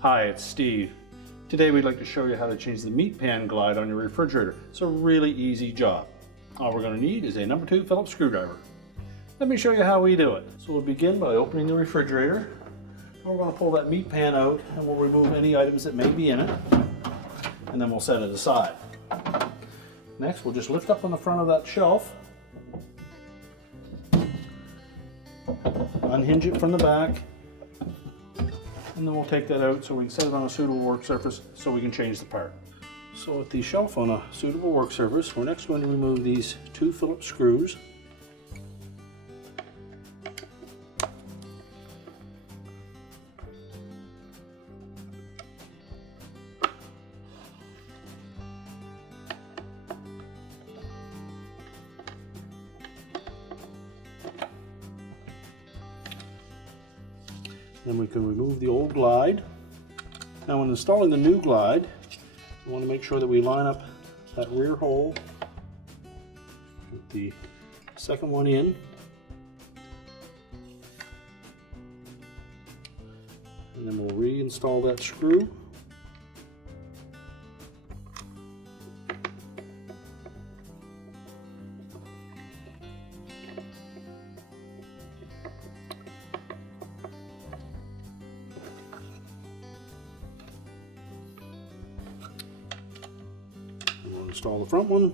Hi, it's Steve. Today we'd like to show you how to change the meat pan glide on your refrigerator. It's a really easy job. All we're going to need is a number 2 Phillips screwdriver. Let me show you how we do it. So we'll begin by opening the refrigerator. And we're going to pull that meat pan out and we'll remove any items that may be in it. And then we'll set it aside. Next, we'll just lift up on the front of that shelf. Unhinge it from the back. And then we'll take that out so we can set it on a suitable work surface so we can change the part. So with the shelf on a suitable work surface, we're next going to remove these 2 Phillips screws. Then we can remove the old glide. Now when installing the new glide, we want to make sure that we line up that rear hole with the second one in. And then we'll reinstall that screw. We'll install the front one.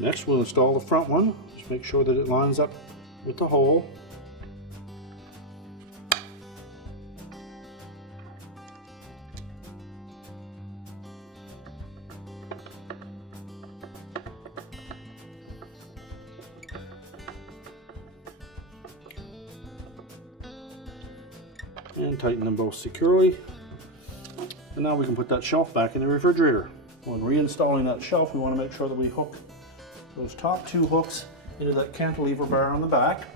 Next, we'll install the front one. Just make sure that it lines up with the hole. And tighten them both securely. And now we can put that shelf back in the refrigerator. When reinstalling that shelf, we want to make sure that we hook those top 2 hooks into that cantilever bar on the back.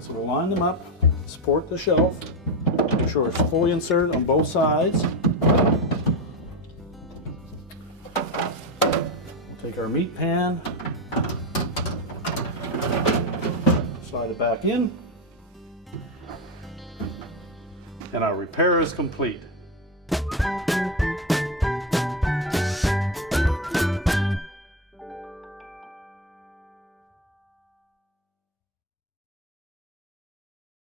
So we'll line them up, support the shelf, make sure it's fully inserted on both sides. We'll take our meat pan, slide it back in, and our repair is complete.